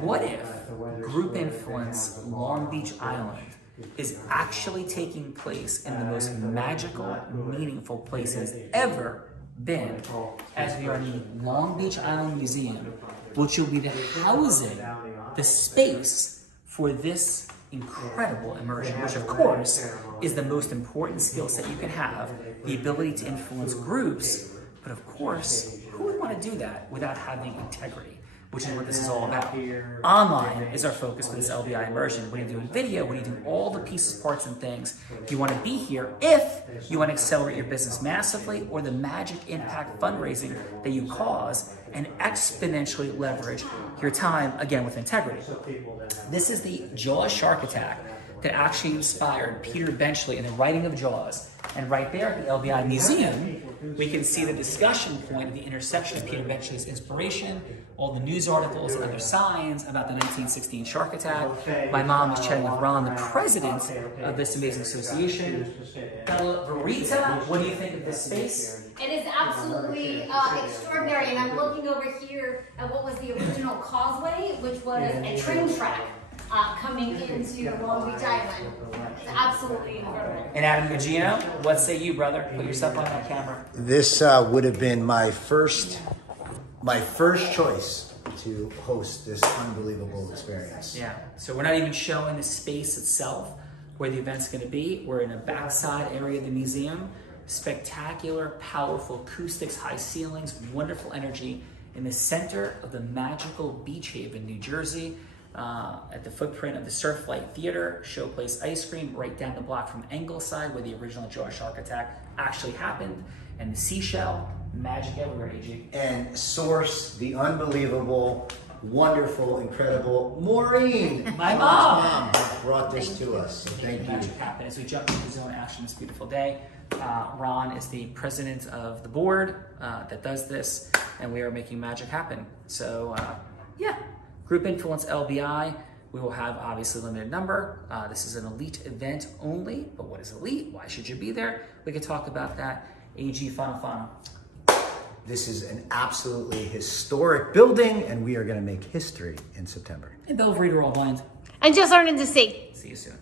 What if Group Influence Long Beach Island is actually taking place in the most magical, meaningful place it has ever been, as we are in the Long Beach Island Museum, which will be the housing, the space for this incredible immersion, which of course is the most important skill set you can have, the ability to influence groups, but of course, who would want to do that without having integrity, which is what this is all about. Online is our focus for this LBI immersion. When you're doing video, when you do all the pieces, parts, and things, you want to be here if you want to accelerate your business massively or the magic impact fundraising that you cause and exponentially leverage your time, again, with integrity. This is the Jaws shark attack that actually inspired Peter Benchley in the writing of Jaws. And right there at the LBI Museum, we can see the discussion point of the intersection of Peter Benchley's inspiration, all the news articles and other signs about the 1916 shark attack. My mom is chatting with Ron, the president of this amazing association. Bella Verita, what do you think of this space? It is absolutely extraordinary, and I'm looking over here at what was the original causeway, which was a train track coming into Long Beach Island. It's absolutely incredible. And Adam Gugino, what say you, brother? Put yourself on that camera. This would have been my first choice to host this unbelievable experience. Yeah, so we're not even showing the space itself where the event's gonna be. We're in a backside area of the museum. Spectacular, powerful acoustics, high ceilings, wonderful energy in the center of the magical beach haven, New Jersey, at the footprint of the Surflight Theater, Showplace Ice Cream, right down the block from Ingleside, where the original Jaws shark attack actually happened, and the Seashell, magic everywhere, AG. And source the unbelievable, wonderful, incredible Maureen. My mom brought this to us. So thank you. Magic happen as we jump into zone action this beautiful day. Ron is the president of the board that does this, and we are making magic happen. So yeah, Group Influence LBI. We will have obviously a limited number. This is an elite event only, but what is elite? Why should you be there? We could talk about that. AG, final. This is an absolutely historic building, and we are going to make history in September. And Bella Verita, all blind. And just learning to see. See you soon.